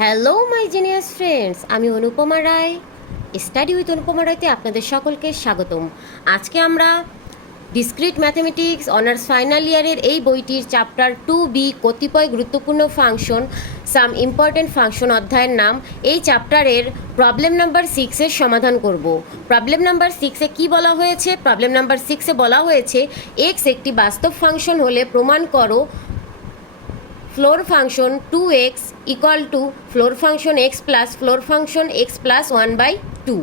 Hello my genius friends আমি Anupama Roy study with Anupama রায়তে আপনাদের সকলকে স্বাগতম। আজকে আমরা ডিসক্রিট ম্যাথমেটিক্স অনার্স ফাইনাল ইয়ারের এই বইটির চ্যাপ্টার টু বি কতিপয় গুরুত্বপূর্ণ ফাংশন সাম ইম্পর্টেন্ট ফাংশন অধ্যায়ের নাম, এই চ্যাপ্টারের প্রবলেম নাম্বার সিক্সের সমাধান করব। প্রবলেম নাম্বার সিক্সে কি বলা হয়েছে? প্রবলেম নাম্বার সিক্সে বলা হয়েছে এক্স একটি বাস্তব ফাংশন হলে প্রমাণ করো floor function two X equal to floor function X plus floor function X plus one by two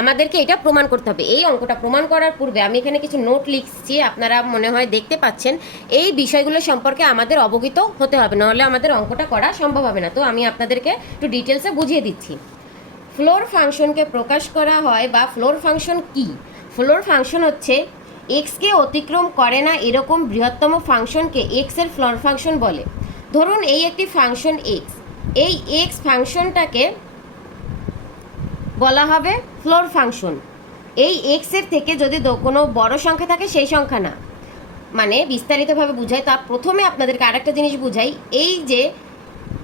আমাদেরকে এটা প্রমাণ করতে হবে। এই অঙ্কটা প্রমাণ করার পূর্বে আমি এখানে কিছু নোট লিখছি, আপনারা মনে হয় দেখতে পাচ্ছেন। এই বিষয়গুলো সম্পর্কে আমাদের অবগত হতে হবে, নাহলে আমাদের অঙ্কটা করা সম্ভব হবে না। তো আমি আপনাদেরকে একটু ডিটেলসে বুঝিয়ে দিচ্ছি। ফ্লোর ফাংশনকে প্রকাশ করা হয় বা ফ্লোর ফাংশন কি? ফ্লোর ফাংশন হচ্ছে এক্সকে অতিক্রম করে না এরকম বৃহত্তম ফাংশনকে এক্সের ফ্লোর ফাংশন বলে। ধরুন এই একটি ফাংশন এক্স এই এক্স ফাংশনটাকে বলা হবে ফ্লোর ফাংশন এই এক্সের থেকে যদি কোনো বড় সংখ্যা থাকে, সেই সংখ্যা না। মানে বিস্তারিতভাবে বুঝাই, তা প্রথমে আপনাদেরকে আরেকটা জিনিস বুঝাই। এই যে,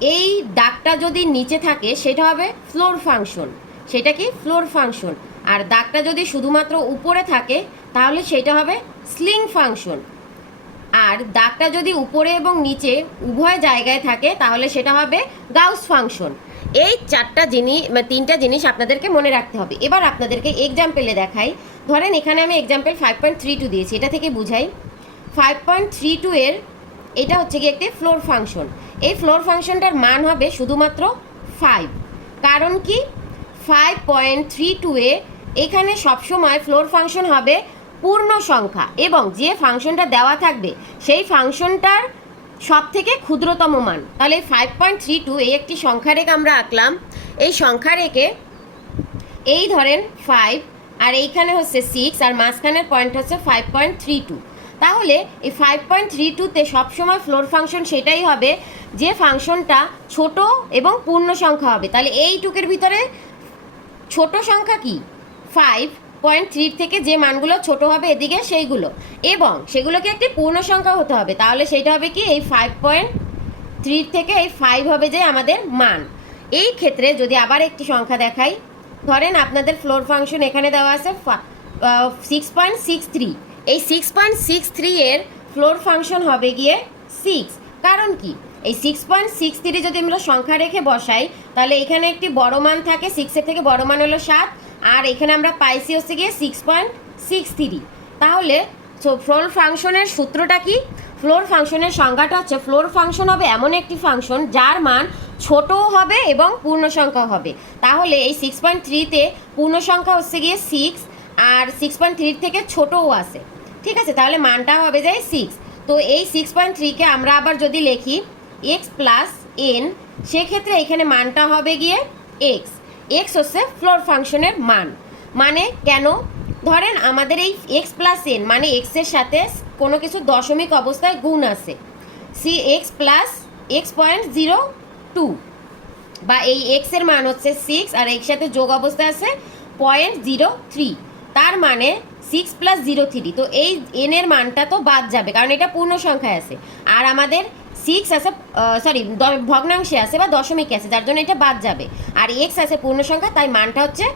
এই দাগটা যদি নিচে থাকে, সেটা হবে ফ্লোর ফাংশন সেটা কি? ফ্লোর ফাংশন আর দাগটা যদি শুধুমাত্র উপরে থাকে, তাহলে সেটা হবে স্লিং ফাংশন আর দাগটা যদি উপরে এবং নিচে উভয় জায়গায় থাকে, তাহলে সেটা হবে গাউস ফাংশন। এই চারটা জিনিস মানে তিনটা জিনিস আপনাদেরকে মনে রাখতে হবে। এবার আপনাদেরকে এক্সাম্পলে দেখাই। ধরেন এখানে আমি example five point three two দিয়েছি। এটা থেকে বুঝাই। ফাইভ পয়েন্ট থ্রি টু এর এটা হচ্ছে কি একটি ফ্লোর ফাংশন এই ফ্লোর ফাংশনটার মান হবে শুধুমাত্র ফাইভ কারণ কি? ফাইভ পয়েন্ট থ্রি টু এ এখানে সবসময় ফ্লোর ফাংশন হবে পূর্ণ সংখ্যা এবং যে ফাংশনটা দেওয়া থাকবে, সেই ফাংশনটার সব থেকে ক্ষুদ্রতম মান। তাহলে ফাইভ পয়েন্ট থ্রি টু এই একটি সংখ্যা রেখে আমরা আঁকলাম। এই সংখ্যা রেখে এই ধরেন ফাইভ আর এইখানে হচ্ছে সিক্স আর মাঝখানের পয়েন্ট হচ্ছে ফাইভ পয়েন্ট থ্রি টু তাহলে এই ফাইভ পয়েন্ট থ্রি টুতে সবসময় ফ্লোর ফাংশন সেটাই হবে, যে ফাংশনটা ছোট এবং পূর্ণ সংখ্যা হবে। তাহলে এই টুকের ভিতরে ছোট সংখ্যা কি? ফাইভ পয়েন্ট থ্রির থেকে যে মানগুলো ছোট হবে এদিকে সেইগুলো। এবং সেগুলোকে একটি পূর্ণ সংখ্যা হতে হবে। তাহলে সেইটা হবে কি? এই ফাইভ পয়েন্ট থ্রির থেকে এই ফাইভ হবে যে আমাদের মান। এই ক্ষেত্রে যদি আবার একটি সংখ্যা দেখাই, ধরেন আপনাদের ফ্লোর ফাংশন এখানে দেওয়া আছে সিক্স পয়েন্ট সিক্স থ্রি এই সিক্স পয়েন্ট সিক্স থ্রি এর ফ্লোর ফাংশন হবে গিয়ে সিক্স কারণ কি? এই সিক্স পয়েন্ট সিক্স থ্রি যদি আমরা সংখ্যা রেখে বসাই, তাহলে এখানে একটি বড় মান থাকে সিক্সের থেকে বড় মান হলো সাত। আর এখানে আমরা পাইছি হচ্ছে গিয়ে সিক্স পয়েন্ট সিক্স থ্রি তাহলে ফ্লোর ফাংশনের সূত্রটা কি? ফ্লোর ফাংশনের সংজ্ঞাটা হচ্ছে ফ্লোর ফাংশন হবে এমন একটি ফাংশন যার মান ছোটও হবে এবং পূর্ণ সংখ্যা হবে। তাহলে এই সিক্স পয়েন্ট থ্রিতে পূর্ণ সংখ্যা হচ্ছে গিয়ে সিক্স আর সিক্স পয়েন্ট থ্রির থেকে ছোটও আছে। ঠিক আছে? তাহলে মানটা হবে যায় সিক্স তো এই সিক্স পয়েন্ট থ্রিকে আমরা আবার যদি লিখি এক্স প্লাস এন সেক্ষেত্রে এখানে মানটা হবে গিয়ে এক্স এক্স হচ্ছে ফ্লোর ফাংশনের মান। মানে কেন? ধরেন আমাদের এই এক্স প্লাস এন মানে এক্সের সাথে কোনো কিছু দশমিক অবস্থায় গুণ আছে। C X plus X point zero two বা এই এক্সের মান হচ্ছে সিক্স আর এর সাথে যোগ অবস্থায় আছে পয়েন্ট জিরো থ্রি তার মানে সিক্স প্লাস জিরো থ্রি তো এই এনের মানটা তো বাদ যাবে, কারণ এটা পূর্ণ সংখ্যায় আছে। আর আমাদের সিক্স আছে সরি ভগ্নাংশে আছে বা দশমিকে আছে, যার জন্য এটা বাদ যাবে। আর এক্স আছে পূর্ণ সংখ্যা তাই মানটা হচ্ছে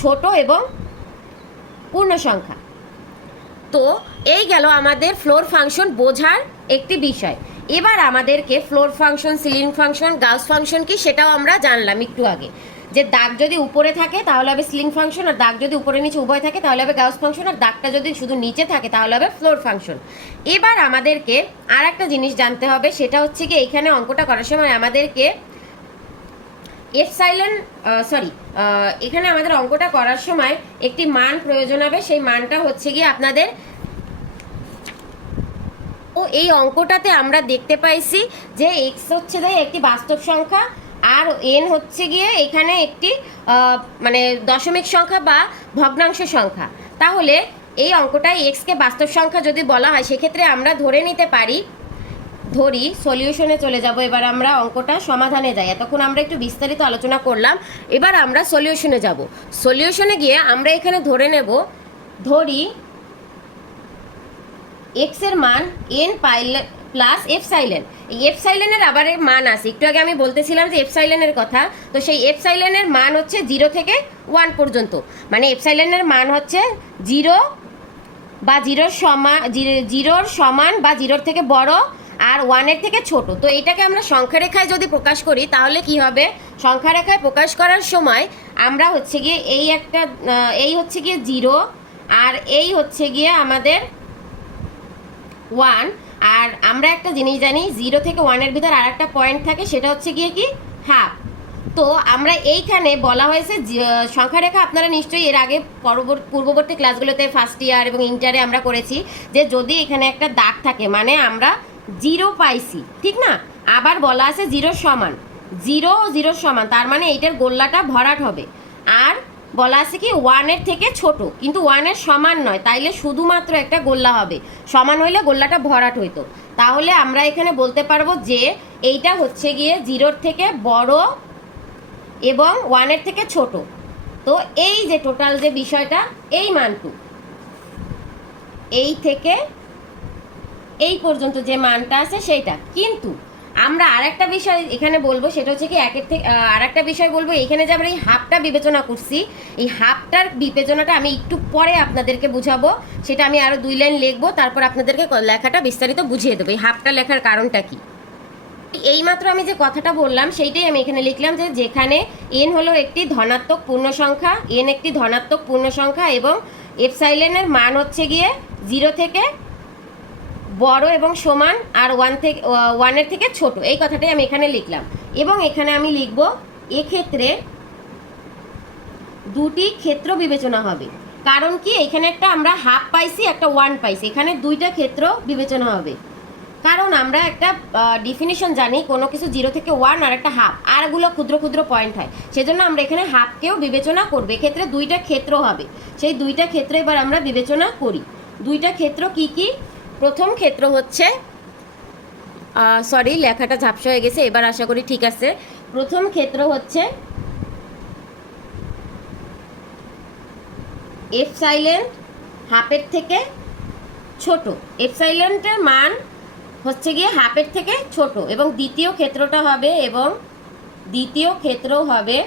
ছোট এবং পূর্ণ সংখ্যা তো এই গেল আমাদের ফ্লোর ফাংশন বোঝার একটি বিষয়। এবার আমাদেরকে floor function ceiling function Gauss function কি সেটাও আমরা জানলাম একটু আগে। যে দাগ যদি উপরে থাকে, তাহলে হবে স্লিং ফাংশন আর দাগ যদি উপরে নিচে উভয় থাকে, তাহলে হবে গাউস ফাংশন আর দাগটা যদি শুধু নিচে থাকে, তাহলে হবে ফ্লোর ফাংশন এবার আমাদেরকে আর একটা জিনিস জানতে হবে, সেটা হচ্ছে কি এখানে অঙ্কটা করার সময় আমাদেরকে এফসাইলন সরি এখানে আমাদের অঙ্কটা করার সময় একটি মান প্রয়োজন হবে, সেই মানটা হচ্ছে গিয়ে আপনাদের ও এই অঙ্কটাতে আমরা দেখতে পাইছি যে এক্স হচ্ছে যে একটি বাস্তব সংখ্যা আর এন হচ্ছে গিয়ে এখানে একটি মানে দশমিক সংখ্যা বা ভগ্নাংশ সংখ্যা। তাহলে এই অঙ্কটায় এক্সকে বাস্তব সংখ্যা যদি বলা হয়, সেক্ষেত্রে আমরা ধরে নিতে পারি, ধরি সলিউশনে চলে যাব। এবার আমরা অঙ্কটা সমাধানে যাই। এতক্ষণ আমরা একটু বিস্তারিত আলোচনা করলাম। এবার আমরা সলিউশনে যাব। সলিউশনে গিয়ে আমরা এখানে ধরে নেব, ধরি এক্সের মান এন পাইলে প্লাস এফ সাইলেন এই এফ সাইলেনের আবার এর মান আছে। একটু আগে আমি বলতেছিলাম যে এফ সাইলেনের কথা, তো সেই এফ সাইলেনের মান হচ্ছে জিরো থেকে ওয়ান পর্যন্ত। মানে এফ সাইলেনের মান হচ্ছে জিরো বা জিরোর সমান জিরোর সমান বা জিরোর থেকে বড় আর ওয়ানের থেকে ছোট। তো এটাকে আমরা সংখ্যা রেখায় যদি প্রকাশ করি, তাহলে কি হবে? সংখ্যা রেখায় প্রকাশ করার সময় আমরা হচ্ছে গিয়ে এই একটা এই হচ্ছে গিয়ে জিরো আর এই হচ্ছে গিয়ে আমাদের ওয়ান আর আমরা একটা জিনিস জানি জিরো থেকে ওয়ানের ভিতর আর একটা পয়েন্ট থাকে, সেটা হচ্ছে গিয়ে কি? হাফ তো আমরা এইখানে বলা হয়েছে সংখ্যা রেখা আপনারা নিশ্চয়ই এর আগে পূর্ববর্তী ক্লাসগুলোতে ফার্স্ট ইয়ার এবং ইন্টারে আমরা করেছি, যে যদি এখানে একটা দাগ থাকে মানে আমরা জিরো পাইছি, ঠিক না? আবার বলা আছে জিরো সমান। জিরো জিরো সমান, তার মানে এইটার গোল্লাটা ভরাট হবে। আর বলা আছে কি, ওয়ানের থেকে ছোট, কিন্তু ওয়ানের সমান নয়, তাইলে শুধুমাত্র একটা গোল্লা হবে। সমান হইলে গোল্লাটা ভরাট হইতো। তাহলে আমরা এখানে বলতে পারব যে, এইটা হচ্ছে গিয়ে জিরোর থেকে বড় এবং ওয়ানের থেকে ছোট। তো এই যে টোটাল যে বিষয়টা, এই মানটু এই থেকে এই পর্যন্ত যে মানটা আছে সেইটা। কিন্তু আমরা আরেকটা বিষয় এখানে বলব, সেটা হচ্ছে কি একের থেকে আর একটা বিষয় বলব, এখানে যে আমরা এই হাফটা বিবেচনা করছি, এই হাফটার বিবেচনাটা আমি একটু পরে আপনাদেরকে বুঝাবো, সেটা আমি আরও দুই লাইন লিখব, তারপর আপনাদেরকে লেখাটা বিস্তারিত বুঝিয়ে দেবো, এই হাফটা লেখার কারণটা কি। এইমাত্র আমি যে কথাটা বললাম, সেইটাই আমি এখানে লিখলাম যে যেখানে এন হলো একটি ধনাত্মক পূর্ণ সংখ্যা এন একটি ধনাত্মক পূর্ণ সংখ্যা এবং এফসাইলেনের মান হচ্ছে গিয়ে জিরো থেকে বড় এবং সমান আর ওয়ান থেকে ওয়ানের থেকে ছোট। এই কথাটাই আমি এখানে লিখলাম। এবং এখানে আমি লিখব, এক্ষেত্রে দুটি ক্ষেত্র বিবেচনা হবে। কারণ কি? এখানে একটা আমরা হাফ পাইছি, একটা ওয়ান পাইছি। এখানে দুইটা ক্ষেত্র বিবেচনা হবে। কারণ আমরা একটা ডিফিনিশন জানি, কোনো কিছু জিরো থেকে ওয়ান আর একটা হাফ আরগুলো ক্ষুদ্র ক্ষুদ্র পয়েন্ট হয়। সেজন্য আমরা এখানে হাফকেও বিবেচনা করবে। এক্ষেত্রে দুইটা ক্ষেত্র হবে। সেই দুইটা ক্ষেত্র এবার আমরা বিবেচনা করি। দুইটা ক্ষেত্র কি কি? প্রথম ক্ষেত্র হচ্ছে সরি লেখাটা ঝাপসা হয়ে গেছে, এবার আশা করি ঠিক আছে। প্রথম ক্ষেত্র হচ্ছে এফ সাইলেন্ট হাফের থেকে ছোট। এফ সাইলেন্টের মান হচ্ছে গিয়ে হাফের থেকে ছোট এবং দ্বিতীয় ক্ষেত্রটা হবে এবং দ্বিতীয় ক্ষেত্র হবে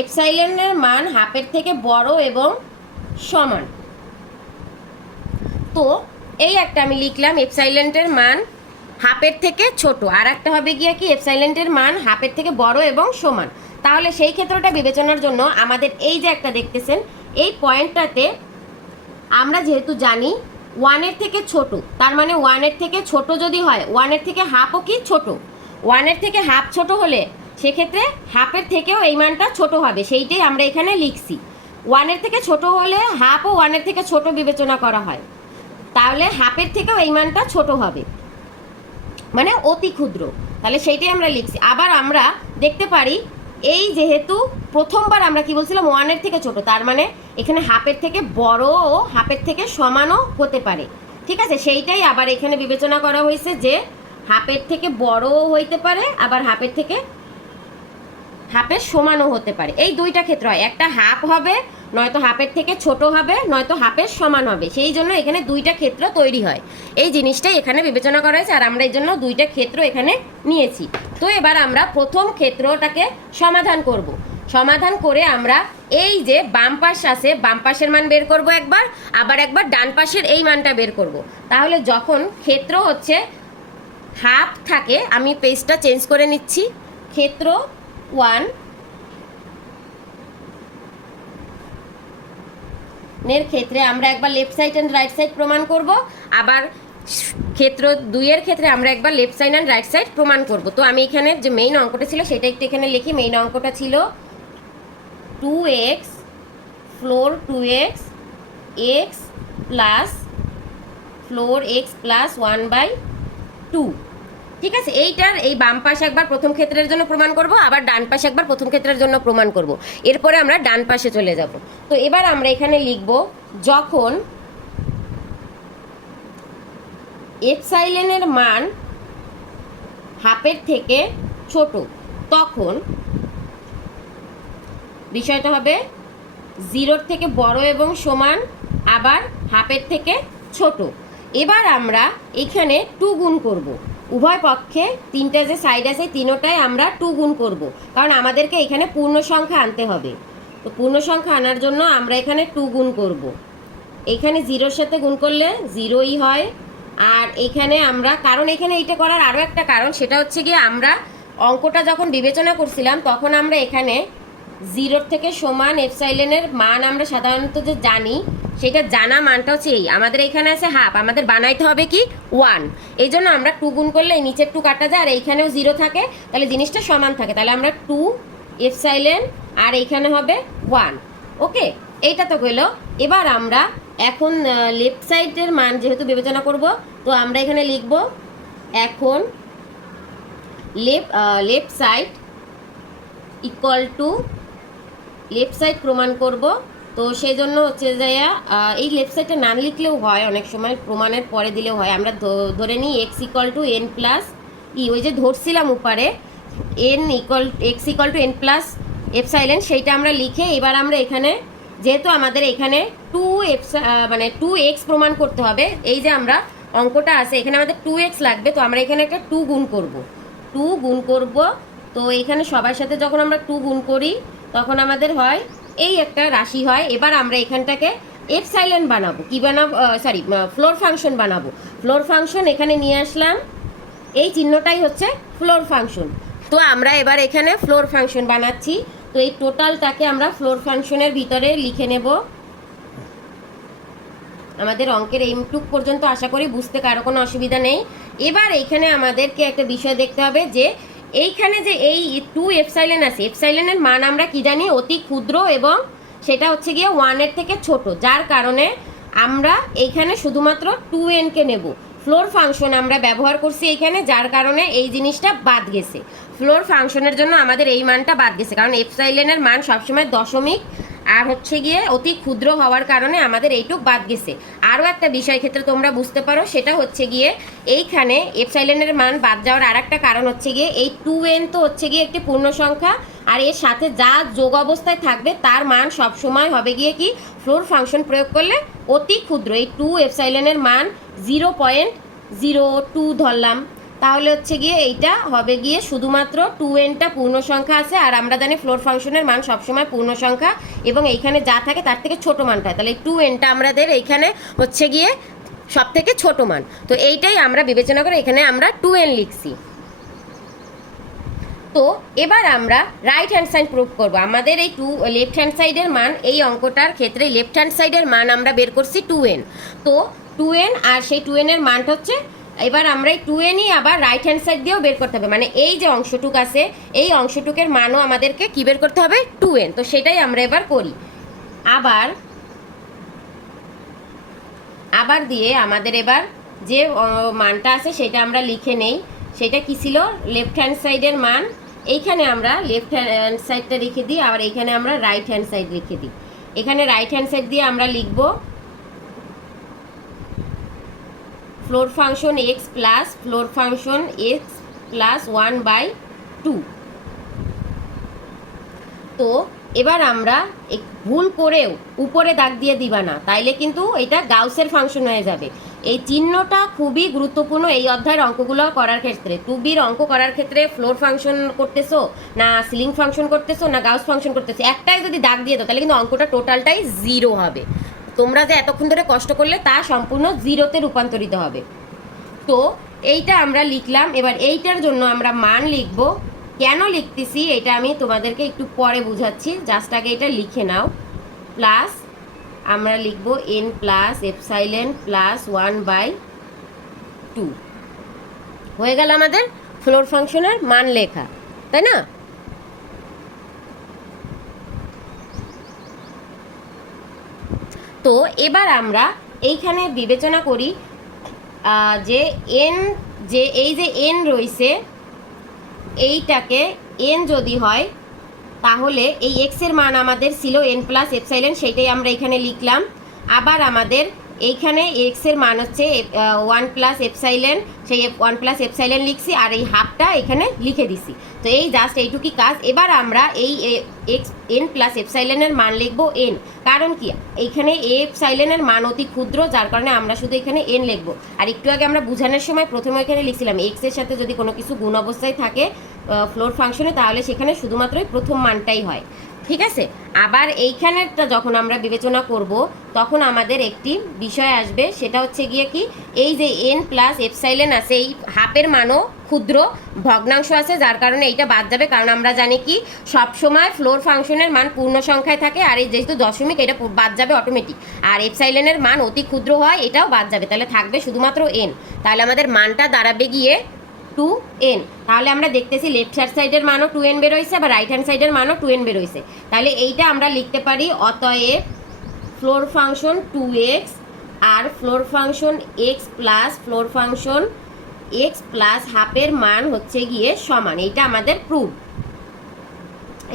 এফ সাইলেন্টের মান হাফের থেকে বড় এবং সমান। তো এই একটা আমি লিখলাম এপসাইলেন্টের মান হাফের থেকে ছোট। আর একটা হবে গিয়ে কি? এপসাইলেন্টের মান হাফের থেকে বড় এবং সমান। তাহলে সেই ক্ষেত্রটা বিবেচনার জন্য আমাদের এই যে একটা দেখতেছেন, এই পয়েন্টটাতে আমরা যেহেতু জানি ওয়ানের থেকে ছোট, তার মানে ওয়ানের থেকে ছোট যদি হয়, ওয়ানের থেকে হাফও কি? ছোট। ওয়ানের থেকে হাফ ছোট হলে সেক্ষেত্রে হাফের থেকেও এই মানটা ছোট হবে, সেইটাই আমরা এখানে লিখছি। ওয়ানের থেকে ছোট হলে হাফও ওয়ানের থেকে ছোট বিবেচনা করা হয়। তাহলে হাফের থেকেও এই মানটা ছোট হবে। মানে অতি ক্ষুদ্র। তাহলে সেইটাই আমরা লিখছি। আবার আমরা দেখতে পারি, এই যেহেতু প্রথমবার আমরা কি বলছিলাম, ওয়ানের থেকে ছোট, তার মানে এখানে হাফের থেকে বড় ও হাফের থেকে সমানও হতে পারে। ঠিক আছে? সেইটাই আবার এখানে বিবেচনা করা হয়েছে যে হাফের থেকে বড়ও হইতে পারে, আবার হাফের থেকে হাফের সমানও হতে পারে। এই দুইটা ক্ষেত্র হয়। একটা হাফ হবে, নয়তো হাফের থেকে ছোট হবে, নয়তো হাফের সমান হবে। সেই জন্য এখানে দুইটা ক্ষেত্র তৈরি হয়। এই জিনিসটাই এখানে বিবেচনা করা হয়েছে, আর আমরা এই জন্য দুইটা ক্ষেত্র এখানে নিয়েছি। তো এবার আমরা প্রথম ক্ষেত্রটাকে সমাধান করব। সমাধান করে আমরা এই যে বাম পাশ আছে, বাম পাশের মান বের করব একবার, আবার একবার ডান পাশের এই মানটা বের করব। তাহলে যখন ক্ষেত্র হচ্ছে হাফ থাকে, আমি পেজটা চেঞ্জ করে নিচ্ছি। ক্ষেত্র ওয়ান। এর ক্ষেত্রে আমরা একবার left side and right side প্রমাণ করব। আবার ক্ষেত্র দুইয়ের ক্ষেত্রে আমরা একবার left side and right side প্রমাণ করব। তো আমি এখানে যে মেইন অঙ্কটা ছিল, সেটা একটু এখানে লিখি। মেইন অঙ্কটা ছিল two X floor two X X plus floor X plus one by two ঠিক আছে? এইটার এই বাম পাশে একবার প্রথম ক্ষেত্রের জন্য প্রমাণ করব, আবার ডান পাশে একবার প্রথম ক্ষেত্রের জন্য প্রমাণ করব। এরপরে আমরা ডান পাশে চলে যাব। তো এবার আমরা এখানে লিখব, যখন এপসাইলেনের মান হাফের থেকে ছোট, তখন বিষয়টা হবে জিরোর থেকে বড় এবং সমান, আবার হাফের থেকে ছোট। এবার আমরা এখানে টু গুণ করব। উভয় পক্ষে তিনটা যে সাইড আছে তিনোটায় আমরা টু গুণ করব। কারণ আমাদেরকে এখানে পূর্ণ সংখ্যা আনতে হবে। তো পূর্ণ সংখ্যা আনার জন্য আমরা এখানে টু গুণ করব। এখানে জিরোর সাথে গুণ করলে জিরোই হয়। আর এখানে আমরা, কারণ এখানে এইটা করার আরও একটা কারণ, সেটা হচ্ছে গিয়ে আমরা অঙ্কটা যখন বিবেচনা করছিলাম, তখন আমরা এখানে জিরোর থেকে সমান এফসাইলেনের মান আমরা সাধারণত যে জানি সেটা জানা মানটা হচ্ছে এই। আমাদের এখানে আছে হাফ আমাদের বানাইতে হবে কি? ওয়ান এই জন্য আমরা টু গুণ করলে নিচের টু কাটা যায়, আর এইখানেও জিরো থাকে। তাহলে জিনিসটা সমান থাকে। তাহলে আমরা টু এফসাইলেন আর এইখানে হবে ওয়ান ওকে? এইটা তো গেল এবার আমরা এখন লেফট সাইডের মান যেহেতু বিবেচনা করব, তো আমরা এখানে লিখব এখন left left side equal to left side প্রমাণ করব। তো সেই জন্য হচ্ছে যে আহ, এই লেফট সাইডটা না লিখলেও হয় অনেক সময় প্রমাণের পরে দিলেও হয়। আমরা ধরে নিই X equal to N plus E ওই যে ধরছিলাম উপরে N equal X equal to N plus F silent সেইটা আমরা লিখে এবার আমরা এখানে যেহেতু আমাদের এখানে টু এফ মানে টু এক্স প্রমাণ করতে হবে এই যে আমরা অঙ্কটা আছে এখানে আমাদের টু এক্স লাগবে তো আমরা এখানে একটা টু গুণ করব। টু গুণ করব তো এখানে সবার সাথে যখন আমরা টু গুণ করি তখন আমাদের হয় এই একটা রাশি হয়। এবার আমরা এখানটাকে এফ সাইলেন্ট বানাবো। কি বানাবো? সরি ফ্লোর ফাংশন বানাবো। ফ্লোর ফাংশন এখানে নিয়ে আসলাম। এই চিহ্নটাই হচ্ছে ফ্লোর ফাংশন তো আমরা এবার এখানে ফ্লোর ফাংশন বানাচ্ছি। তো এই টোটালটাকে আমরা ফ্লোর ফাংশনের ভিতরে লিখে নেব। আমাদের অঙ্কের এইটুক পর্যন্ত আশা করি বুঝতে কারও কোনো অসুবিধা নেই। এবার এইখানে আমাদেরকে একটা বিষয় দেখতে হবে যে এইখানে যে এই টু এফসাইলেন আছে এফসাইলেনের মান আমরা কি জানি? অতি ক্ষুদ্র এবং সেটা হচ্ছে গিয়ে ওয়ানের থেকে ছোট, যার কারণে আমরা এইখানে শুধুমাত্র টু এনকে নেব। ফ্লোর ফাংশন আমরা ব্যবহার করছি এইখানে যার কারণে এই জিনিসটা বাদ গেছে। ফ্লোর ফাংশনের জন্য আমাদের এই মানটা বাদ গেছে, কারণ এফসাইলেনের মান সবসময় দশমিক আর হচ্ছে গিয়ে অতি ক্ষুদ্র হওয়ার কারণে আমাদের এইটুক বাদ গেছে। আরও একটা বিষয় ক্ষেত্রে তোমরা বুঝতে পারো, সেটা হচ্ছে গিয়ে এইখানে এফসাইলেনের মান বাদ যাওয়ার আর একটা কারণ হচ্ছে গিয়ে এই টু এন তো হচ্ছে গিয়ে একটি পূর্ণ সংখ্যা আর এর সাথে যা যোগ অবস্থায় থাকবে, তার মান সবসময় হবে গিয়ে কি? ফ্লোর ফাংশন প্রয়োগ করলে অতি ক্ষুদ্র। এই টু এফসাইলেনের মান জিরো পয়েন্ট জিরো টু ধরলাম। তাহলে হচ্ছে গিয়ে এইটা হবে গিয়ে শুধুমাত্র টু এনটা পূর্ণ সংখ্যা আছে, আর আমরা জানি ফ্লোর ফাংশনের মান সবসময় পূর্ণ সংখ্যা, এবং এইখানে যা থাকে তার থেকে ছোট মানটা হয়। তাহলে টু এনটা আমাদের এইখানে হচ্ছে গিয়ে সব থেকে ছোট মান। তো এইটাই আমরা বিবেচনা করে এখানে আমরা টু এন লিখছি। তো এবার আমরা রাইট হ্যান্ড সাইড প্রুভ করব। আমাদের এই টু লেফট হ্যান্ড সাইডের মান, এই অঙ্কটার ক্ষেত্রে লেফট হ্যান্ড সাইডের মান আমরা বের করছি টু এন তো টু এন আর সেই টু এনের মানটা হচ্ছে, এবার আমরা এই টু এনই আবার রাইট হ্যান্ড সাইড দিয়েও বের করতে হবে। মানে এই যে অংশটুক আছে, এই অংশটুকের মানও আমাদেরকে কী বের করতে হবে? টু এন তো সেটাই আমরা এবার করি। আবার আবার দিয়ে আমাদের এবার যে মানটা আছে সেটা আমরা লিখে নেই। সেটা কী ছিল? লেফট হ্যান্ড সাইডের মান এইখানে আমরা লেফট হ্যান্ড সাইডটা লিখে দিই আর এইখানে আমরা রাইট হ্যান্ড সাইড লিখে দিই। এখানে রাইট হ্যান্ড সাইড দিয়ে আমরা লিখব floor function x plus floor function x plus one by two তো এবার আমরা ভুল করেও উপরে দাগ দিয়ে দিবা না, তাইলে কিন্তু এটা গাউসের ফাংশন হয়ে যাবে। এই চিহ্নটা খুবই গুরুত্বপূর্ণ এই অধ্যায়ের অঙ্কগুলো করার ক্ষেত্রে। টুবির অঙ্ক করার ক্ষেত্রে ফ্লোর ফাংশন করতেছো, না সিলিং ফাংশন করতেছো, না গাউস ফাংশন করতেছো, একটাই যদি দাগ দিয়ে দাও, তাহলে কিন্তু অঙ্কটা টোটালটাই জিরো হবে। তোমরা যে এতক্ষণ ধরে কষ্ট করলে, তা সম্পূর্ণ জিরোতে রূপান্তরিত হবে। তো এইটা আমরা লিখলাম, এবার এইটার জন্য আমরা মান লিখব। কেন লিখতেছি, এটা আমি তোমাদেরকে একটু পরে বুঝাচ্ছি জাস্ট আগে এটা লিখে নাও। প্লাস আমরা লিখব n plus epsilon plus one by two হয়ে গেল আমাদের ফ্লোর ফাংশনের মান লেখা, তাই না? তো এবার আমরা এইখানে বিবেচনা করি যে এন যে এই যে এন রয়েছে, এইটাকে এন যদি হয় তাহলে এই এক্সের মান আমাদের ছিল এন প্লাস এপসাইলেন সেইটাই আমরা এখানে লিখলাম। আবার আমাদের এইখানে এক্সের মান হচ্ছে ওয়ান প্লাস এপসাইলেন সেই ওয়ান প্লাস এপসাইলেন লিখছি আর এই হাফটা এখানে লিখে দিছি। তো এই জাস্ট এইটুকুই কাজ। এবার আমরা এই এক্স এন প্লাস এপসাইলেনের মান লিখব এন কারণ কি? এইখানে এপসাইলেনের মান অতি ক্ষুদ্র, যার কারণে আমরা শুধু এখানে এন লিখব। আর একটু আগে আমরা বোঝানোর সময় প্রথমে এখানে লিখছিলাম এক্সের সাথে যদি কোনো কিছু গুণ অবস্থায় থাকে ফ্লোর ফাংশনে তাহলে সেখানে শুধুমাত্রই প্রথম মানটাই হয়। ঠিক আছে? আবার এইখানেরটা যখন আমরা বিবেচনা করব, তখন আমাদের একটি বিষয় আসবে, সেটা হচ্ছে গিয়ে কি? এই যে এন প্লাস এপসাইলেন আছে, এই হাফের মানও ক্ষুদ্র, ভগ্নাংশ আছে, যার কারণে এইটা বাদ যাবে, কারণ আমরা জানি কি? সবসময় ফ্লোর ফাংশনের মান পূর্ণ সংখ্যায় থাকে, আর এই যেহেতু দশমিক, এটা বাদ যাবে অটোমেটিক আর এফসাইলেনের মান অতি ক্ষুদ্র হয়, এটাও বাদ যাবে। তাহলে থাকবে শুধুমাত্র এন তাহলে আমাদের মানটা দাঁড়াবে গিয়ে টু এন তাহলে আমরা দেখতেছি লেফট হ্যান্ড সাইডের মানও টু এন বেরোইছে বা রাইট হ্যান্ড সাইডের মানও টু এন বেরোইছে। তাহলে এইটা আমরা লিখতে পারি অতএব ফ্লোর ফাংশন টু এক্স আর floor function x plus floor function x plus হাফের মান হচ্ছে গিয়ে সমান। এইটা আমাদের প্রুফ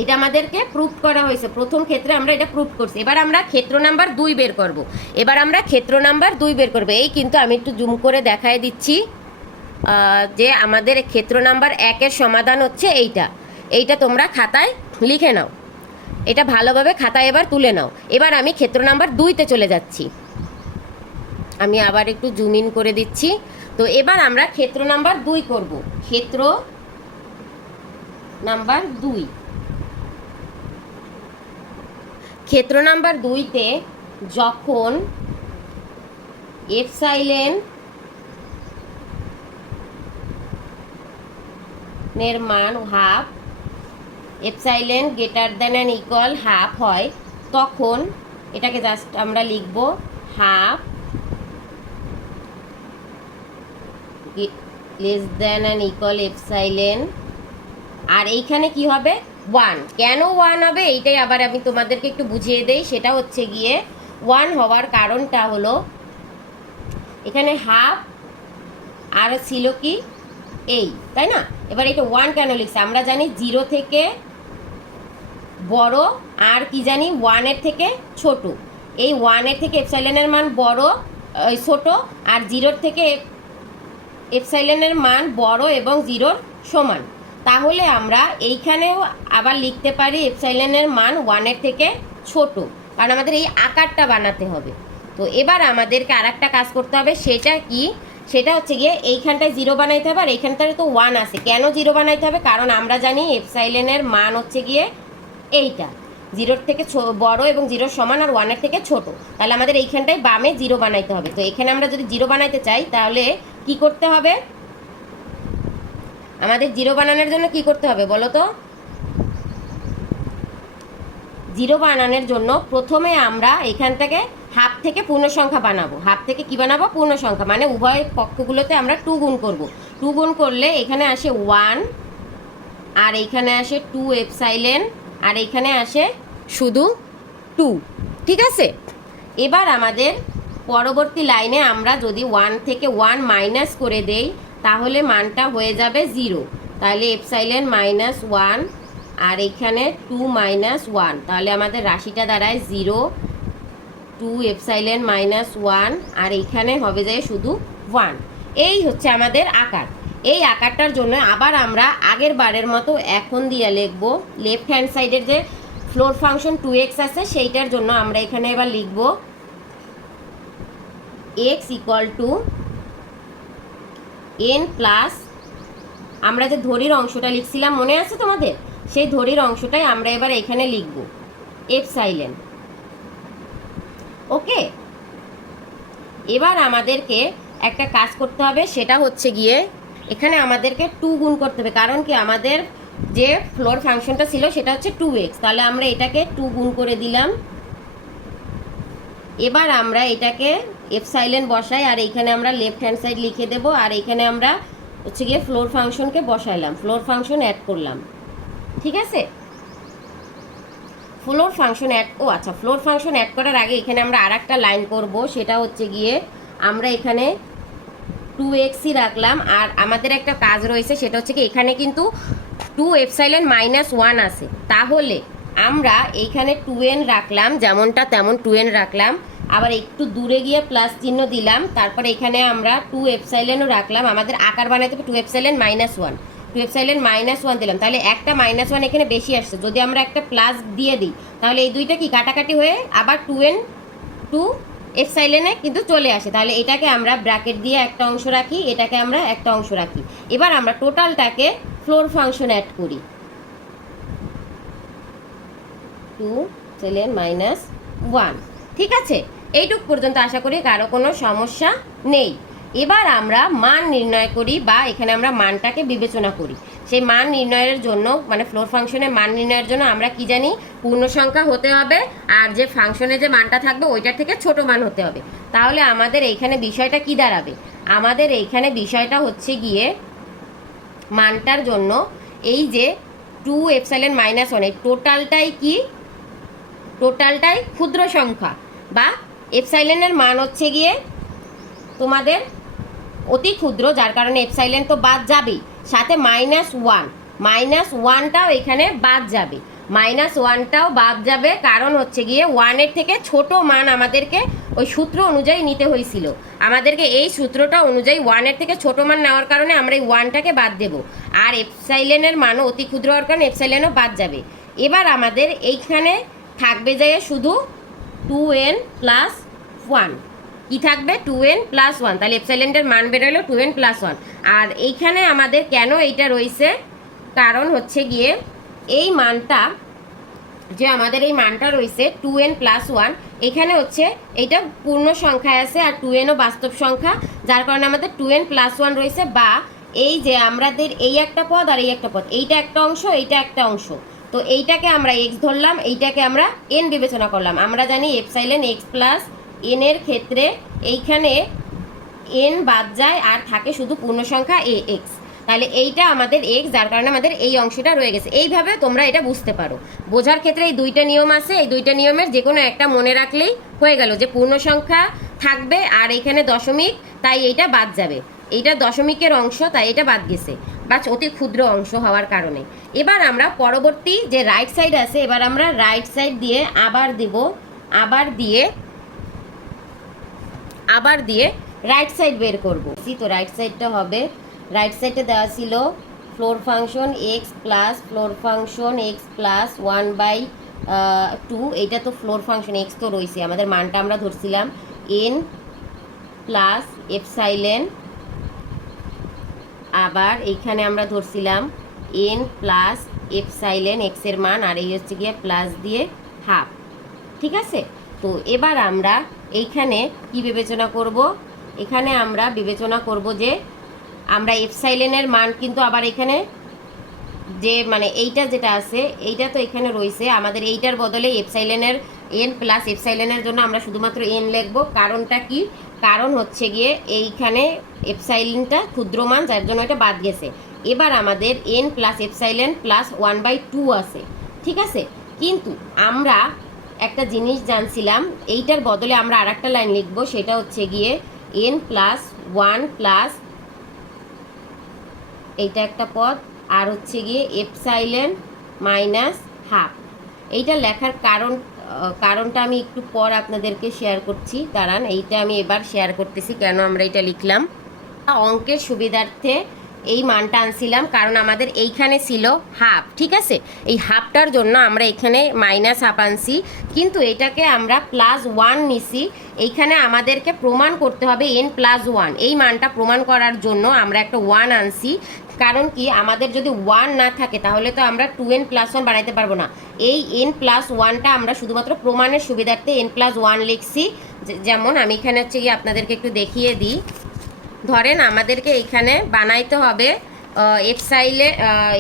এটা আমাদেরকে প্রুফ করা হয়েছে। প্রথম ক্ষেত্রে আমরা এটা প্রুফ করছি। এবার আমরা ক্ষেত্র নাম্বার দুই বের করব। এবার আমরা ক্ষেত্র নাম্বার দুই বের করব। এই কিন্তু আমি একটু জুম করে দেখায় দিচ্ছি। যে আমাদের ক্ষেত্র নাম্বার একের সমাধান হচ্ছে এইটা। এইটা তোমরা খাতায় লিখে নাও। এটা ভালোভাবে খাতায় এবার তুলে নাও। এবার আমি ক্ষেত্র নাম্বার দুইতে চলে যাচ্ছি। আমি আবার একটু জুম ইন করে দিচ্ছি। তো এবার আমরা ক্ষেত্র নাম্বার দুই করব। ক্ষেত্র নাম্বার দুই। ক্ষেত্র নাম্বার দুইতে যখন এফসাইলেন এর মান half, epsilon greater than and equal half হয়, তখন এটাকে জাস্ট আমরা লিখব half less than and equal epsilon. আর এইখানে কি হবে? ওয়ান কেন ওয়ান হবে? এইটাই আবার আমি তোমাদেরকে একটু বুঝিয়ে দেই, সেটা হচ্ছে গিয়ে ওয়ান হওয়ার কারণটা হলো, এখানে হাফ আর ছিল কি? এই, তাই না? এবার এটা ওয়ান কেন লিখছে? আমরা জানি জিরো থেকে বড় আর কি জানি ওয়ানের থেকে ছোট। এই ওয়ানের থেকে এপসাইলেনের মান বড় ছোট আর জিরোর থেকে এপসাইলেনের মান বড় এবং জিরোর সমান। তাহলে আমরা এইখানেও আবার লিখতে পারি এফসাইলেনের মান ওয়ানের থেকে ছোট। কারণ আমাদের এই আকারটা বানাতে হবে। তো এবার আমাদেরকে আর কাজ করতে হবে, সেটা কি? সেটা হচ্ছে গিয়ে এইখানটায় জিরো বানাইতে হবে, আর এইখানটায় তো ওয়ান আছে। কেন জিরো বানাইতে হবে? কারণ আমরা জানি এপসাইলেনের মান হচ্ছে গিয়ে এইটা। জিরোর থেকে বড় এবং জিরোর সমান আর ওয়ানের থেকে ছোট। তাহলে আমাদের এইখানটায় বামে জিরো বানাইতে হবে। তো এখানে আমরা যদি জিরো বানাইতে চাই, তাহলে কি করতে হবে? আমাদের জিরো বানানোর জন্য কি করতে হবে বলো তো? জিরো বানানোর জন্য প্রথমে আমরা এখান থেকে হাফ থেকে পূর্ণ সংখ্যা বানাবো। হাফ থেকে কি বানাবো? পূর্ণ সংখ্যা মানে উভয় পক্ষগুলোতে আমরা টু গুণ করব। টু গুণ করলে এখানে আসে ওয়ান আর এইখানে আসে টু এপসাইলেন আর এইখানে আসে শুধু টু ঠিক আছে? এবার আমাদের পরবর্তী লাইনে আমরা যদি ওয়ান থেকে ওয়ান মাইনাস করে দেই, তাহলে মানটা হয়ে যাবে জিরো তাহলে এপসাইলেন মাইনাস ওয়ান আর এখানে টু মাইনাস ওয়ান তাহলে আমাদের রাশিটা দাঁড়ায় zero two epsilon minus one, আর এইখানে হবে যায় শুধু ওয়ান। এই হচ্ছে আমাদের আকার। এই আকারটার জন্য আবার আমরা আগের বারের মতো এখন দিয়ে লিখব লেফট হ্যান্ড সাইডের যে ফ্লোর ফাংশন টু এক্স আছে, সেইটার জন্য আমরা এখানে এবার লিখব x equal to n plus আমরা যে ধরির অংশটা লিখছিলাম, মনে আছে তোমাদের? সেই ধরির অংশটাই আমরা এবার এখানে লিখব এফ সাইলেন ওকে? এবার আমাদেরকে একটা কাজ করতে হবে, সেটা হচ্ছে গিয়ে এখানে আমাদেরকে টু গুণ করতে হবে, কারণ কি আমাদের যে ফ্লোর ফাংশনটা ছিল সেটা হচ্ছে টু এক্স তাহলে আমরা এটাকে টু গুণ করে দিলাম। এবার আমরা এটাকে এফ সাইলেন্ট বসাই, আর এইখানে আমরা লেফট হ্যান্ড সাইড লিখে দেব, আর এইখানে আমরা হচ্ছে গিয়ে ফ্লোর ফাংশনকে বসাইলাম ফ্লোর ফাংশন অ্যাড করলাম। ঠিক আছে? ফ্লোর ফাংশন অ্যাড ও আচ্ছা ফ্লোর ফাংশন অ্যাড করার আগে এখানে আমরা আর একটা লাইন করব, সেটা হচ্ছে গিয়ে আমরা এখানে টু এক্সই রাখলাম, আর আমাদের একটা কাজ রয়েছে, সেটা হচ্ছে কি এখানে কিন্তু টু এফসাইলেন মাইনাস ওয়ান আছে। তাহলে আমরা এইখানে টু এন রাখলাম, যেমনটা তেমন টু এন রাখলাম, আবার একটু দূরে গিয়ে প্লাস চিহ্ন দিলাম, তারপরে এখানে আমরা টু এপসাইলেনও রাখলাম, আমাদের আকার বানাতে হবে two epsilon minus one two epsilon minus one দিলাম। তাহলে একটা মাইনাস ওয়ান এখানে বেশি আসছে। যদি আমরা একটা প্লাস দিয়ে দিই, তাহলে এই দুইটা কি কাটাকাটি হয়ে আবার টু এন টু এপসাইলেনে কিন্তু চলে আসে। তাহলে এটাকে আমরা ব্র্যাকেট দিয়ে একটা অংশ রাখি, এটাকে আমরা একটা অংশ রাখি। এবার আমরা টোটালটাকে ফ্লোর ফাংশন অ্যাড করি। টু সেলেন মাইনাস ওয়ান ঠিক আছে? এইটুক পর্যন্ত আশা করি কারও কোনো সমস্যা নেই। এবার আমরা মান নির্ণয় করি বা এখানে আমরা মানটাকে বিবেচনা করি। সেই মান নির্ণয়ের জন্য মানে ফ্লোর ফাংশনে মান নির্ণয়ের জন্য আমরা কি জানি? পূর্ণ সংখ্যা হতে হবে আর যে ফাংশনে যে মানটা থাকবে ওইটার থেকে ছোট মান হতে হবে। তাহলে আমাদের এইখানে বিষয়টা কি দাঁড়াবে? আমাদের এইখানে বিষয়টা হচ্ছে গিয়ে মানটার জন্য এই যে টু এপসাইলেন মাইনাস ওয়ান এই টোটালটাই কি? টোটালটাই ক্ষুদ্র সংখ্যা বা এফসাইলেনের মান হচ্ছে গিয়ে তোমাদের অতি ক্ষুদ্র, যার কারণে এপসাইলেন তো বাদ যাবেই। সাথে মাইনাস ওয়ান মাইনাস ওয়ানটাও এখানে বাদ যাবে। মাইনাস ওয়ানটাও বাদ যাবে, কারণ হচ্ছে গিয়ে ওয়ানের থেকে ছোট মান আমাদেরকে ওই সূত্র অনুযায়ী নিতে হয়েছিল। আমাদেরকে এই সূত্রটা অনুযায়ী ওয়ানের থেকে ছোট মান নেওয়ার কারণে আমরা এই ওয়ানটাকে বাদ দেব। আর এপসাইলেনের মানও অতি ক্ষুদ্র হওয়ার কারণে এপসাইলেনও বাদ যাবে। এবার আমাদের এইখানে থাকবে যায় শুধু টু এন প্লাস ওয়ান কি থাকবে? টু এন প্লাস ওয়ান তাহলে এপসাইলেন্টের মান বেরোলো টু এন প্লাস ওয়ান আর এইখানে আমাদের কেন এইটা রয়েছে? কারণ হচ্ছে গিয়ে এই মানটা, যে আমাদের এই মানটা রয়েছে টু এন প্লাস ওয়ান এখানে হচ্ছে এইটা পূর্ণ সংখ্যায় আছে আর টু এনও বাস্তব সংখ্যা। যার কারণে আমাদের টু এন প্লাস ওয়ান রয়েছে বা এই যে আমাদের এই একটা পদ আর এই একটা পদ, এইটা একটা অংশ, এইটা একটা অংশ। তো এইটাকে আমরা এক্স ধরলাম, এইটাকে আমরা এন বিবেচনা করলাম। আমরা জানি এপসাইলেন এক্স প্লাস এন এর ক্ষেত্রে এইখানে এন বাদ যায় আর থাকে শুধু পূর্ণ সংখ্যা এ এক্স তাহলে এইটা আমাদের এক্স যার কারণে আমাদের এই অংশটা রয়ে গেছে। এইভাবে তোমরা এটা বুঝতে পারো। বোঝার ক্ষেত্রে এই দুইটা নিয়ম আছে। এই দুইটা নিয়মের যে কোনো একটা মনে রাখলেই হয়ে গেল যে পূর্ণ সংখ্যা থাকবে আর এখানে দশমিক, তাই এইটা বাদ যাবে। এইটা দশমিকের অংশ, তাই এটা বাদ গেছে। বা অতি ক্ষুদ্র অংশ হওয়ার কারণে। এবার আমরা পরবর্তী যে রাইট সাইড আছে, এবার আমরা রাইট সাইড দিয়ে আবার দিব, আবার দিয়ে আবার দিয়ে রাইট সাইড বের করব। সি তো রাইট সাইডটা হবে। রাইট সাইডে দেওয়া ছিল floor function x plus floor function x plus one by two এইটা তো ফ্লোর ফাংশন এক্স তো রয়েছে। আমাদের মানটা আমরা ধরছিলাম এন প্লাস এফসাইলেন আবার এইখানে আমরা ধরছিলাম এন প্লাস এফসাইলেন এক্সের মান, আর এই হচ্ছে গিয়ে প্লাস দিয়ে হাফ ঠিক আছে? তো এবার আমরা এইখানে কি বিবেচনা করব? এখানে আমরা বিবেচনা করব যে আমরা এফসাইলেনের মান কিন্তু আবার এখানে যে মানে এইটা যেটা আছে, এইটা তো এখানে রয়েছে। আমাদের এইটার বদলে এফসাইলেনের এন প্লাস এফসাইলেনের জন্য আমরা শুধুমাত্র এন লিখব। কারণটা কি? কারণ হচ্ছে গিয়ে এইখানে এফসাইলেনটা ক্ষুদ্র মান যার জন্য এটা বাদ গেছে। এবার আমাদের n plus epsilon plus one by two আছে। ঠিক আছে? কিন্তু আমরা একটা জিনিস জানছিলাম, এইটার বদলে আমরা আর একটা লাইন লিখব, সেটা হচ্ছে গিয়ে এন প্লাস ওয়ান প্লাস এইটা একটা পদ, আর হচ্ছে গিয়ে এপসাইলেন মাইনাস হাফ এইটা লেখার কারণ কারণটা আমি একটু পর আপনাদেরকে শেয়ার করছি। দাঁড়ান, এইটা আমি এবার শেয়ার করতেছি, কেন আমরা এটা লিখলাম? অঙ্কের সুবিধার্থে এই মানটা আনছিলাম, কারণ আমাদের এইখানে ছিল হাফ, ঠিক আছে? এই হাফটার জন্য আমরা এখানে মাইনাস হাফ আনছি, কিন্তু এটাকে আমরা প্লাস ওয়ান নিছি। এইখানে আমাদেরকে প্রমাণ করতে হবে এন প্লাস ওয়ান এই মানটা প্রমাণ করার জন্য আমরা একটা ওয়ান আনছি, কারণ কি আমাদের যদি ওয়ান না থাকে, তাহলে তো আমরা টু এন প্লাস ওয়ান বানাইতে পারব না। এই এন প্লাস ওয়ানটা আমরা শুধুমাত্র প্রমাণের সুবিধার্থে এন প্লাস ওয়ান লিখছি। যেমন আমি এখানে হচ্ছে গিয়ে আপনাদেরকে একটু দেখিয়ে দিই। ধরেন আমাদেরকে এখানে বানাইতে হবে এফসাইলে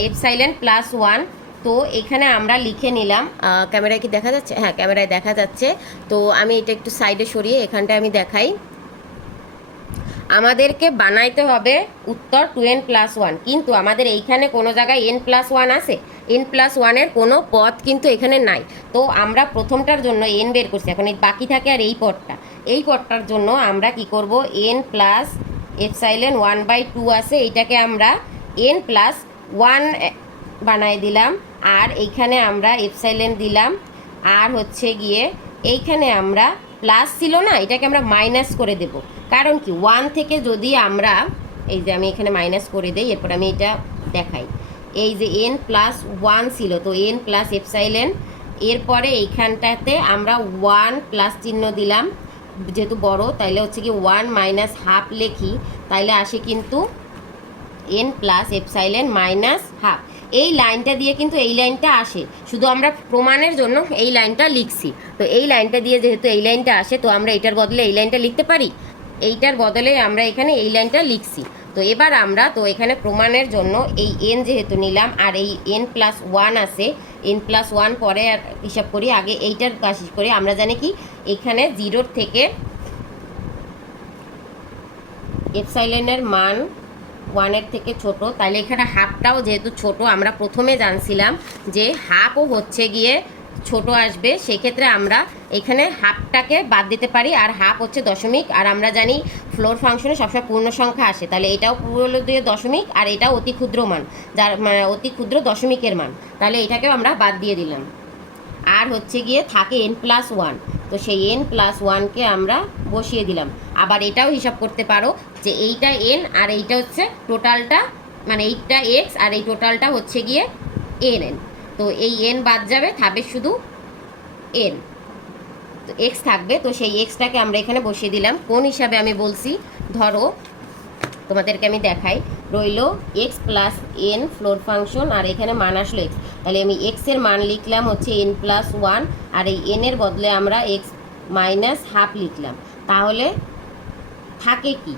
এফসাইলেন প্লাস ওয়ান তো এখানে আমরা লিখে নিলাম ক্যামেরায় কি দেখা যাচ্ছে? হ্যাঁ ক্যামেরায় দেখা যাচ্ছে। তো আমি এটা একটু সাইডে সরিয়ে এখানটায় আমি দেখাই। আমাদেরকে বানাইতে হবে উত্তর টু এন প্লাস ওয়ান কিন্তু আমাদের এইখানে কোনো জায়গায় এন প্লাস ওয়ান আছে। এন প্লাস ওয়ানের কোনো পথ কিন্তু এখানে নাই। তো আমরা প্রথমটার জন্য এন বের করছি। এখন এই বাকি থাকে আর এই পথটা। এই পদটার জন্য আমরা কি করব? N plus epsilon one by two আছে এইটাকে আমরা এন প্লাস ওয়ান বানাই দিলাম, আর এইখানে আমরা এফসাইলেন দিলাম, আর হচ্ছে গিয়ে এইখানে আমরা প্লাস ছিল না, এটাকে আমরা মাইনাস করে দেব। কারণ কি, ওয়ান থেকে যদি আমরা, এই যে আমি এখানে মাইনাস করে দেই, এরপর আমি এটা দেখাই। এই যে এন প্লাস ওয়ান ছিল, তো এন প্লাস এপসাইলেন, এরপরে এইখানটাতে আমরা ওয়ান প্লাস চিহ্ন দিলাম যেহেতু বড়, তাইলে হচ্ছে কি ওয়ান মাইনাস হাফ লেখি, তাইলে আসে কিন্তু n plus epsilon minus half এই লাইনটা দিয়ে কিন্তু এই লাইনটা আসে। শুধু আমরা প্রমাণের জন্য এই লাইনটা লিখছি। তো এই লাইনটা দিয়ে যেহেতু এই লাইনটা আসে, তো আমরা এটার বদলে এই লাইনটা লিখতে পারি? এইটার বদলে আমরা এখানে এই লাইনটা লিখছি। তো এবার আমরা তো এখানে প্রমাণের জন্য এই এন যেহেতু নিলাম আর এই এন প্লাস ওয়ান আছে এন প্লাস ওয়ান পরে হিসাব করি, আগে এইটার কাজ করি। আমরা জানি কি, এখানে জিরোর থেকে এপসাইলেনের মান ওয়ানের থেকে ছোট, তাহলে এখানে হাফটাও যেহেতু ছোট, আমরা প্রথমে জানছিলাম যে হাফও হচ্ছে গিয়ে ছোট আসবে, সেক্ষেত্রে আমরা এখানে হাফটাকে বাদ দিতে পারি, আর হাফ হচ্ছে দশমিক, আর আমরা জানি ফ্লোর ফাংশনে সবসময় পূর্ণ সংখ্যা আসে, তাহলে এটাও পুরো দিয়ে দশমিক, আর এটাও অতি ক্ষুদ্র মান, যার মানে অতি ক্ষুদ্র দশমিকের মান, তাহলে এটাকেও আমরা বাদ দিয়ে দিলাম। আর হচ্ছে গিয়ে থাকে এন প্লাস ওয়ান তো সেই এন প্লাস ওয়ানকে আমরা বসিয়ে দিলাম। আবার এটাও হিসাব করতে পারো যে এইটা এন আর এইটা হচ্ছে টোটালটা মানে এইটা এক্স আর এই টোটালটা হচ্ছে গিয়ে এন এন তো এই এন বাদ যাবে, থাকবে শুধু এন তো এক্স থাকবে, তো সেই এক্সটাকে আমরা এখানে বসিয়ে দিলাম। কোন হিসাবে আমি বলছি? ধরো, তোমাদেরকে আমি দেখাই। রইল x plus n floor function আর এখানে মান আসলো এক্স তাহলে আমি এক্সের মান লিখলাম হচ্ছে এন প্লাস ওয়ান আর এই এন এর বদলে আমরা এক্স মাইনাস হাফ লিখলাম। তাহলে থাকে কি?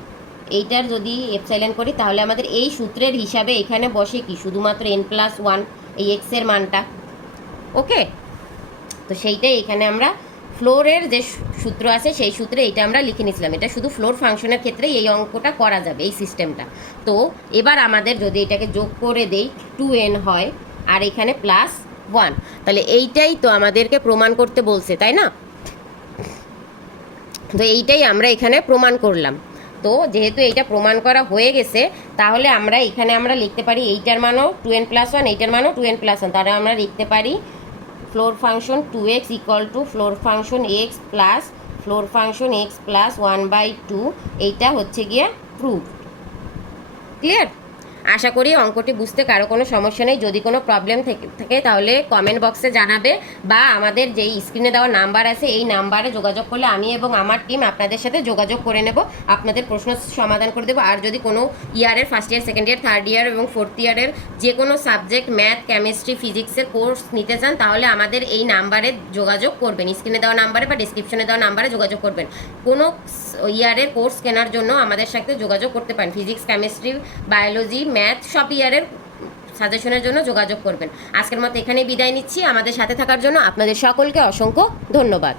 এইটার যদি এপসাইলেন করি, তাহলে আমাদের এই সূত্রের হিসাবে এখানে বসে কি? শুধুমাত্র এন প্লাস ওয়ান এই এক্সের মানটা। ওকে? তো সেইটাই এখানে আমরা ফ্লোরের যে সূত্র আছে, সেই সূত্রে এইটা আমরা লিখে নিয়েছিলাম। এটা শুধু ফ্লোর ফাংশনের ক্ষেত্রে এই অঙ্কটা করা যাবে, এই সিস্টেমটা। তো এবার আমাদের যদি এটাকে যোগ করে দেই, টু এন হয়, আর এখানে প্লাস ওয়ান। তাহলে এইটাই তো আমাদেরকে প্রমাণ করতে বলছে, তাই না? তো এইটাই আমরা এখানে প্রমাণ করলাম। তো যেহেতু এইটা প্রমাণ করা হয়ে গেছে, তাহলে আমরা এখানে আমরা লিখতে পারি এইটার মানও টু এন প্লাস ওয়ান, এইটার মানও টু এন প্লাস ওয়ান। তাহলে আমরা লিখতে পারি floor function two x equal to floor function x plus floor function x plus one by two, এইটা হচ্ছে গিয়ে প্রুফ। ক্লিয়ার? আশা করি অঙ্কটি বুঝতে কারও কোনো সমস্যা নেই। যদি কোনো প্রবলেম থেকে তাহলে কমেন্ট বক্সে জানাবে বা আমাদের যেই স্ক্রিনে দেওয়া নাম্বার আছে এই নাম্বারে যোগাযোগ করলে আমি এবং আমার টিম আপনাদের সাথে যোগাযোগ করে নেব। আপনাদের প্রশ্ন সমাধান করে দেবো। আর যদি কোনো ইয়ারের first year second year third year এবং ফোর্থ ইয়ারের যে কোনো সাবজেক্ট ম্যাথ কেমিস্ট্রি ফিজিক্সের কোর্স নিতে চান তাহলে আমাদের এই নাম্বারে যোগাযোগ করবেন। স্ক্রিনে দেওয়া নাম্বারে বা ডিসক্রিপশনে দেওয়া নাম্বারে যোগাযোগ করবেন। কোনো ইয়ারের কোর্স কেনার জন্য আমাদের সাথে যোগাযোগ করতে পারেন। ফিজিক্স কেমিস্ট্রি বায়োলজি ম্যাথ সব ইয়ারের সাজেশনের জন্য যোগাযোগ করবেন। আজকের মতো এখানেই বিদায় নিচ্ছি। আমাদের সাথে থাকার জন্য আপনাদের সকলকে অসংখ্য ধন্যবাদ।